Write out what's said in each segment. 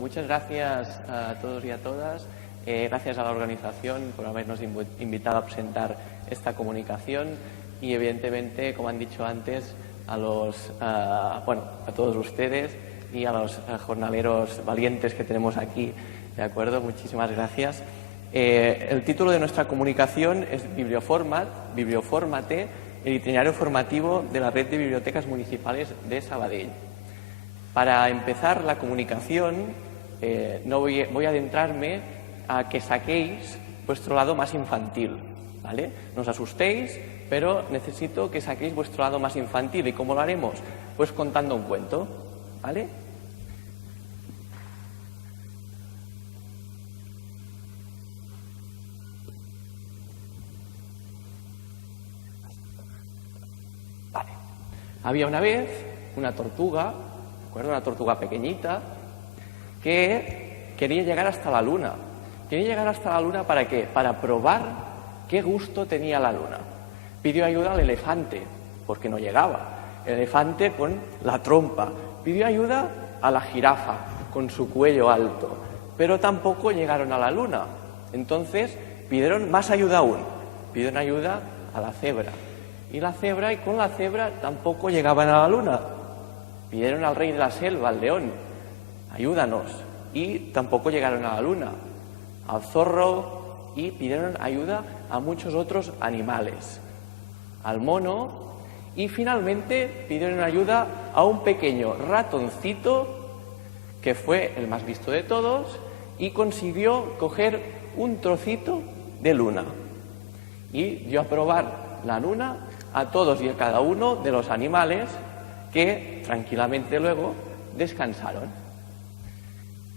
Muchas gracias a todos y a todas. Gracias a la organización por habernos invitado a presentar esta comunicación y, evidentemente, como han dicho antes, a todos ustedes y a los jornaleros valientes que tenemos aquí. ¿De acuerdo? Muchísimas gracias. El título de nuestra comunicación es Bibliofórmate, el itinerario formativo de la Red de Bibliotecas Municipales de Sabadell. Para empezar la comunicación, voy a adentrarme a que saquéis vuestro lado más infantil, ¿vale? No os asustéis, pero necesito que saquéis vuestro lado más infantil. ¿Y cómo lo haremos? Pues contando un cuento, ¿vale? Vale. Había una vez una tortuga, ¿de acuerdo? Una tortuga pequeñita, que quería llegar hasta la luna. ¿Quería llegar hasta la luna para qué? Para probar qué gusto tenía la luna. Pidió ayuda al elefante, porque no llegaba. El elefante con la trompa. Pidió ayuda a la jirafa, con su cuello alto. Pero tampoco llegaron a la luna. Entonces pidieron más ayuda aún. Pidieron ayuda a la cebra. Y con la cebra tampoco llegaban a la luna. Pidieron al rey de la selva, al león, ayúdanos, y tampoco llegaron a la luna, al zorro, y pidieron ayuda a muchos otros animales, al mono, y finalmente pidieron ayuda a un pequeño ratoncito que fue el más listo de todos y consiguió coger un trocito de luna y dio a probar la luna a todos y a cada uno de los animales, que tranquilamente luego descansaron.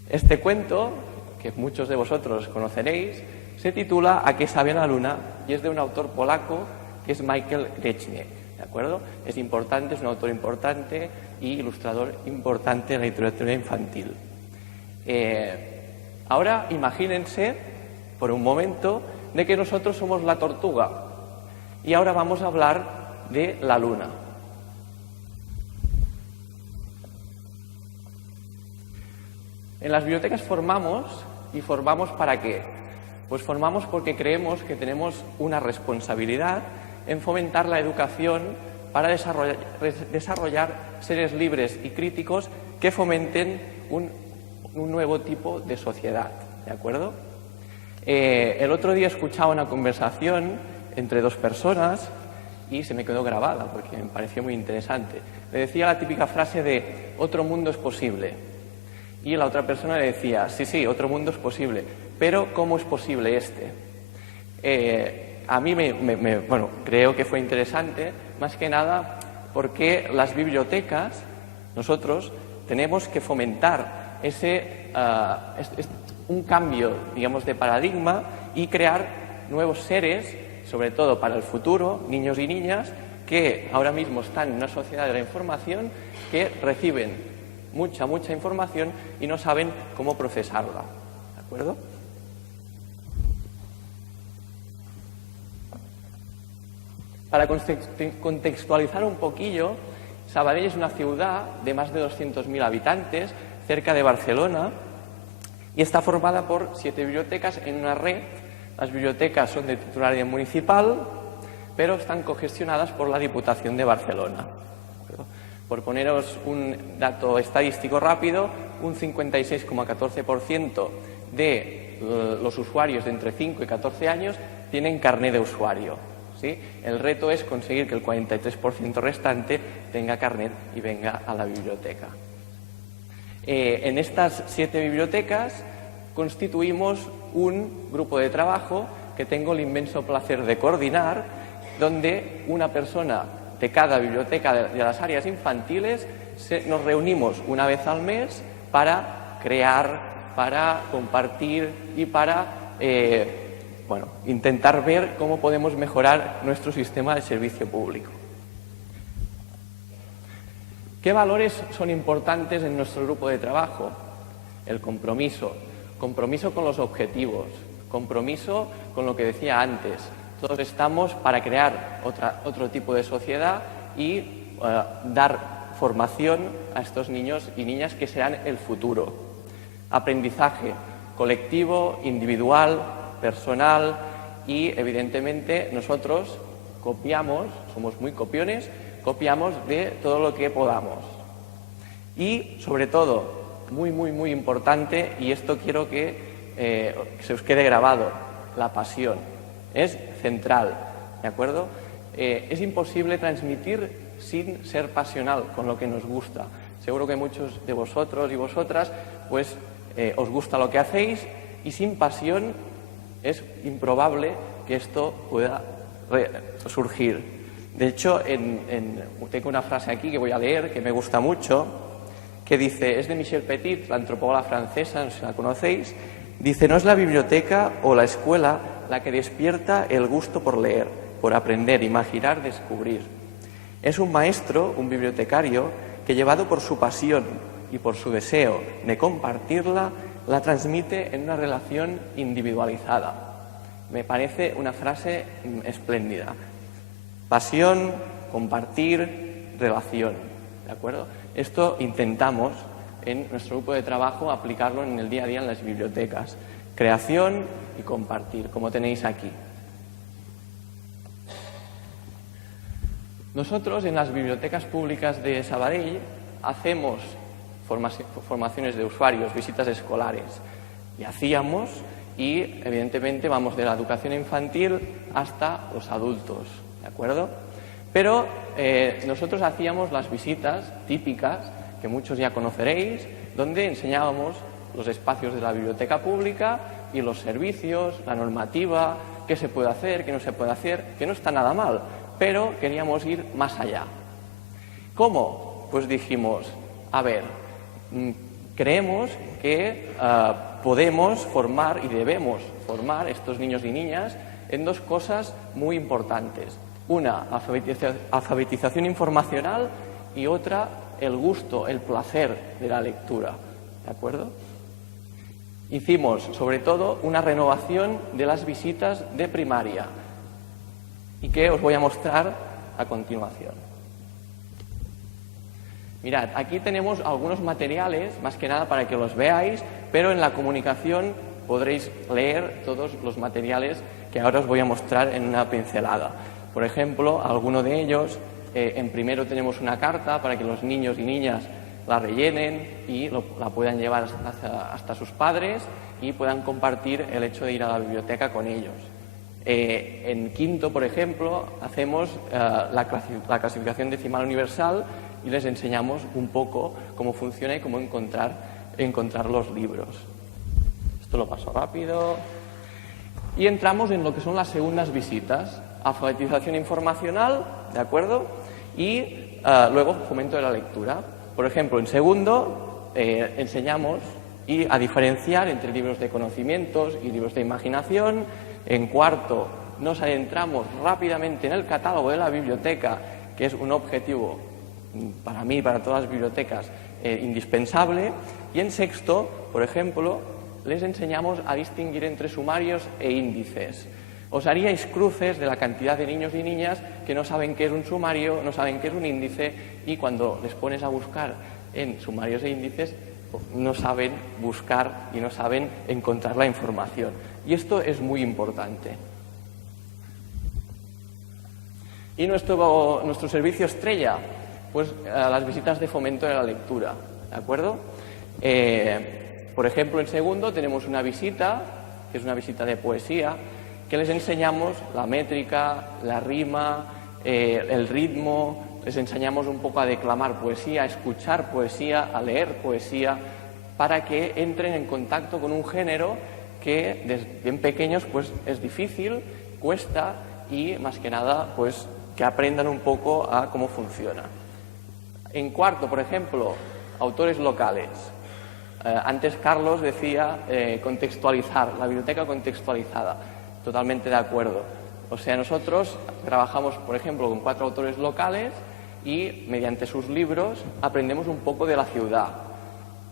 Este cuento, que muchos de vosotros conoceréis, se titula ¿A qué sabe la luna? Y es de un autor polaco que es Michael Grecznik, ¿de acuerdo? Es importante, es un autor importante y ilustrador importante de la literatura infantil. Ahora imagínense por un momento de que nosotros somos la tortuga y ahora vamos a hablar de la luna. En las bibliotecas formamos ¿para qué? Pues formamos porque creemos que tenemos una responsabilidad en fomentar la educación para desarrollar seres libres y críticos que fomenten un nuevo tipo de sociedad, ¿de acuerdo? El otro día escuchaba una conversación entre dos personas y se me quedó grabada porque me pareció muy interesante. Le decía la típica frase de «otro mundo es posible». Y la otra persona le decía, sí, otro mundo es posible, pero ¿cómo es posible este? A mí creo que fue interesante, más que nada porque las bibliotecas, nosotros, tenemos que fomentar un cambio, digamos, de paradigma y crear nuevos seres, sobre todo para el futuro, niños y niñas, que ahora mismo están en una sociedad de la información, que reciben mucha información y no saben cómo procesarla, ¿de acuerdo? Para contextualizar un poquillo, Sabadell es una ciudad de más de 200.000 habitantes, cerca de Barcelona, y está formada por 7 bibliotecas en una red. Las bibliotecas son de titularidad municipal, pero están cogestionadas por la Diputación de Barcelona. Por poneros un dato estadístico rápido, un 56,14% de los usuarios de entre 5 y 14 años tienen carné de usuario, ¿sí? El reto es conseguir que el 43% restante tenga carnet y venga a la biblioteca. En estas 7 bibliotecas constituimos un grupo de trabajo que tengo el inmenso placer de coordinar, donde una persona de cada biblioteca de las áreas infantiles nos reunimos una vez al mes para crear, para compartir y para intentar ver cómo podemos mejorar nuestro sistema de servicio público. ¿Qué valores son importantes en nuestro grupo de trabajo? El compromiso con los objetivos, compromiso con lo que decía antes. Todos estamos para crear otro tipo de sociedad y dar formación a estos niños y niñas que serán el futuro. Aprendizaje colectivo, individual, personal y, evidentemente, nosotros copiamos, somos muy copiones, copiamos de todo lo que podamos. Y, sobre todo, muy, muy, muy importante, y esto quiero que se os quede grabado, la pasión. Es central, ¿de acuerdo? Es imposible transmitir sin ser pasional con lo que nos gusta. Seguro que muchos de vosotros y vosotras, pues, os gusta lo que hacéis y sin pasión es improbable que esto pueda surgir. De hecho, tengo una frase aquí que voy a leer, que me gusta mucho, que dice, es de Michel Petit, la antropóloga francesa, no sé si la conocéis, dice, no es la biblioteca o la escuela la que despierta el gusto por leer, por aprender, imaginar, descubrir. Es un maestro, un bibliotecario, que llevado por su pasión y por su deseo de compartirla, la transmite en una relación individualizada. Me parece una frase espléndida. Pasión, compartir, relación, ¿de acuerdo? Esto intentamos en nuestro grupo de trabajo aplicarlo en el día a día en las bibliotecas. Creación y compartir, como tenéis aquí. Nosotros en las bibliotecas públicas de Sabadell hacemos formaciones de usuarios, visitas escolares. Y hacíamos, y evidentemente vamos de la educación infantil hasta los adultos, ¿de acuerdo? Pero nosotros hacíamos las visitas típicas, que muchos ya conoceréis, donde enseñábamos los espacios de la biblioteca pública y los servicios, la normativa, qué se puede hacer, qué no se puede hacer, que no está nada mal, pero queríamos ir más allá. ¿Cómo? Pues dijimos, a ver, creemos que podemos formar y debemos formar estos niños y niñas en dos cosas muy importantes. Una, alfabetización informacional y otra, el gusto, el placer de la lectura. ¿De acuerdo? Hicimos, sobre todo, una renovación de las visitas de primaria y que os voy a mostrar a continuación. Mirad, aquí tenemos algunos materiales, más que nada para que los veáis, pero en la comunicación podréis leer todos los materiales que ahora os voy a mostrar en una pincelada. Por ejemplo, alguno de ellos, en primero tenemos una carta para que los niños y niñas la rellenen y la puedan llevar hasta sus padres y puedan compartir el hecho de ir a la biblioteca con ellos. En quinto, por ejemplo, hacemos la clasificación decimal universal y les enseñamos un poco cómo funciona y cómo encontrar los libros. Esto lo paso rápido. Y entramos en lo que son las segundas visitas. Alfabetización informacional, ¿de acuerdo? Y luego fomento de la lectura. Por ejemplo, en segundo enseñamos a diferenciar entre libros de conocimientos y libros de imaginación. En cuarto nos adentramos rápidamente en el catálogo de la biblioteca, que es un objetivo para mí y para todas las bibliotecas indispensable. Y en sexto, por ejemplo, les enseñamos a distinguir entre sumarios e índices. Os haríais cruces de la cantidad de niños y niñas que no saben qué es un sumario, no saben qué es un índice, y cuando les pones a buscar en sumarios e índices no saben buscar y no saben encontrar la información. Y esto es muy importante. Y nuestro servicio estrella, pues las visitas de fomento de la lectura, ¿de acuerdo? Por ejemplo, en segundo tenemos una visita, que es una visita de poesía, que les enseñamos la métrica, la rima, el ritmo, les enseñamos un poco a declamar poesía, a escuchar poesía, a leer poesía, para que entren en contacto con un género que desde bien pequeños pues es difícil, cuesta, y más que nada pues que aprendan un poco a cómo funciona. En cuarto, por ejemplo, autores locales. Antes Carlos decía contextualizar, la biblioteca contextualizada. Totalmente de acuerdo. O sea, nosotros trabajamos, por ejemplo, con 4 autores locales y mediante sus libros aprendemos un poco de la ciudad.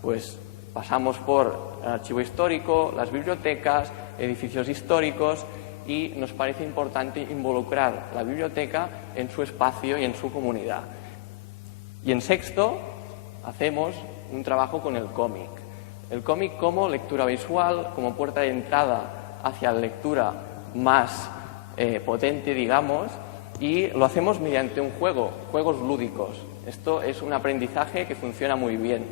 Pues pasamos por el archivo histórico, las bibliotecas, edificios históricos, y nos parece importante involucrar la biblioteca en su espacio y en su comunidad. Y en sexto hacemos un trabajo con el cómic. El cómic como lectura visual, como puerta de entrada hacia la lectura más potente, digamos, y lo hacemos mediante un juego, juegos lúdicos. Esto es un aprendizaje que funciona muy bien.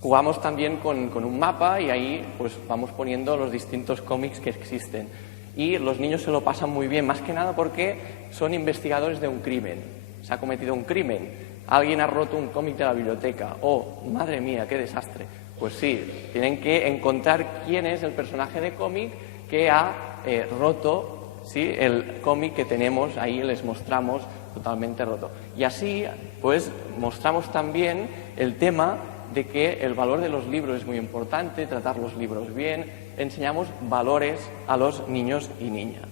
Jugamos también con un mapa y ahí pues vamos poniendo los distintos cómics que existen. Y los niños se lo pasan muy bien, más que nada porque son investigadores de un crimen. Se ha cometido un crimen, alguien ha roto un cómic de la biblioteca. ¡Oh, madre mía, qué desastre! Pues sí, tienen que encontrar quién es el personaje de cómic que ha roto, ¿sí?, el cómic que tenemos ahí, les mostramos totalmente roto. Y así, pues, mostramos también el tema de que el valor de los libros es muy importante, tratar los libros bien, enseñamos valores a los niños y niñas.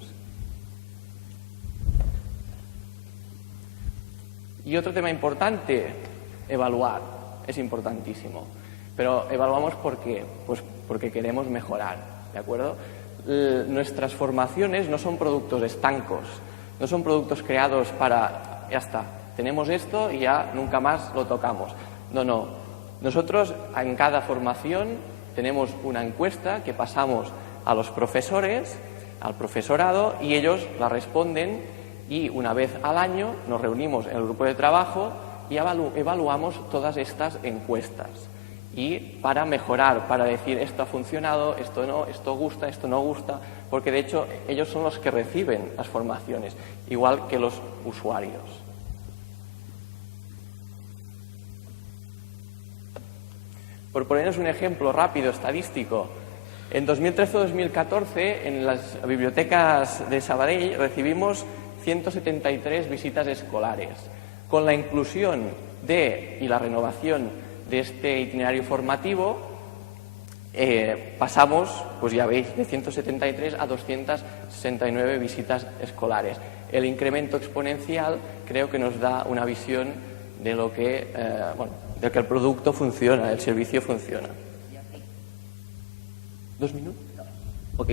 Y otro tema importante, evaluar, es importantísimo. Pero evaluamos ¿por qué? Pues porque queremos mejorar, ¿de acuerdo? Nuestras formaciones no son productos estancos, no son productos creados para, ya está, tenemos esto y ya nunca más lo tocamos. No, no. Nosotros en cada formación tenemos una encuesta que pasamos a los profesores, al profesorado, y ellos la responden y una vez al año nos reunimos en el grupo de trabajo y evaluamos todas estas encuestas. Y para mejorar, para decir esto ha funcionado, esto no, esto gusta, esto no gusta, porque de hecho ellos son los que reciben las formaciones, igual que los usuarios. Por ponernos un ejemplo rápido, estadístico, en 2013-2014 en las bibliotecas de Sabadell recibimos 173 visitas escolares. Con la inclusión y la renovación de este itinerario formativo pasamos, pues ya veis, de 173 a 269 visitas escolares. El incremento exponencial creo que nos da una visión de lo que, de que el producto funciona, el servicio funciona. ¿2 minutos? Ok.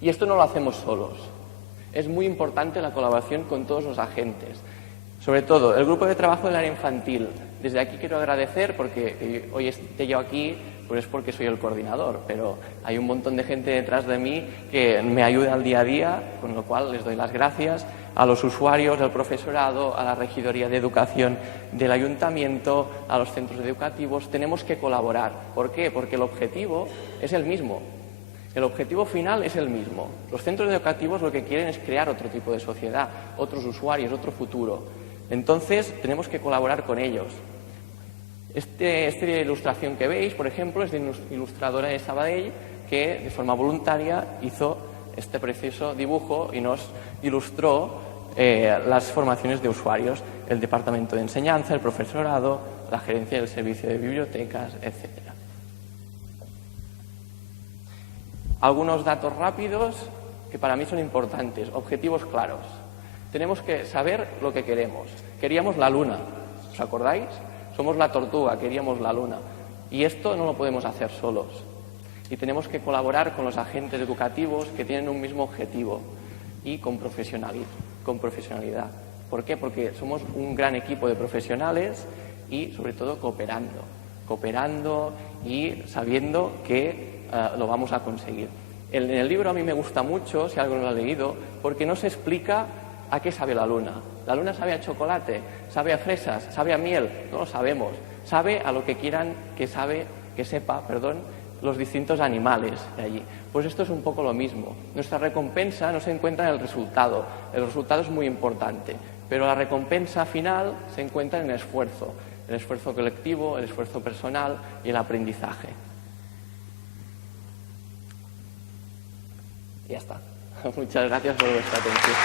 Y esto no lo hacemos solos. Es muy importante la colaboración con todos los agentes. Sobre todo, el grupo de trabajo del área infantil. Desde aquí quiero agradecer, porque hoy esté yo aquí, pues es porque soy el coordinador, pero hay un montón de gente detrás de mí que me ayuda al día a día, con lo cual les doy las gracias a los usuarios, al profesorado, a la Regidoría de Educación del Ayuntamiento, a los centros educativos. Tenemos que colaborar. ¿Por qué? Porque el objetivo es el mismo. El objetivo final es el mismo. Los centros educativos lo que quieren es crear otro tipo de sociedad, otros usuarios, otro futuro. Entonces, tenemos que colaborar con ellos. Esta ilustración que veis, por ejemplo, es de una ilustradora de Sabadell que, de forma voluntaria, hizo este precioso dibujo y nos ilustró las formaciones de usuarios, el departamento de enseñanza, el profesorado, la gerencia del servicio de bibliotecas, etc. Algunos datos rápidos que para mí son importantes, objetivos claros. Tenemos que saber lo que queremos. Queríamos la luna, ¿os acordáis? Somos la tortuga, queríamos la luna. Y esto no lo podemos hacer solos. Y tenemos que colaborar con los agentes educativos que tienen un mismo objetivo y con profesionalidad. ¿Por qué? Porque somos un gran equipo de profesionales y, sobre todo, cooperando y sabiendo que lo vamos a conseguir. En el libro a mí me gusta mucho, si alguien lo ha leído, porque no se explica a qué sabe la luna. La luna sabe a chocolate, sabe a fresas, sabe a miel, no lo sabemos. Sabe a lo que quieran que sepa, los distintos animales de allí. Pues esto es un poco lo mismo. Nuestra recompensa no se encuentra en el resultado. El resultado es muy importante, pero la recompensa final se encuentra en el esfuerzo colectivo, el esfuerzo personal y el aprendizaje. Y ya está. Muchas gracias por vuestra atención.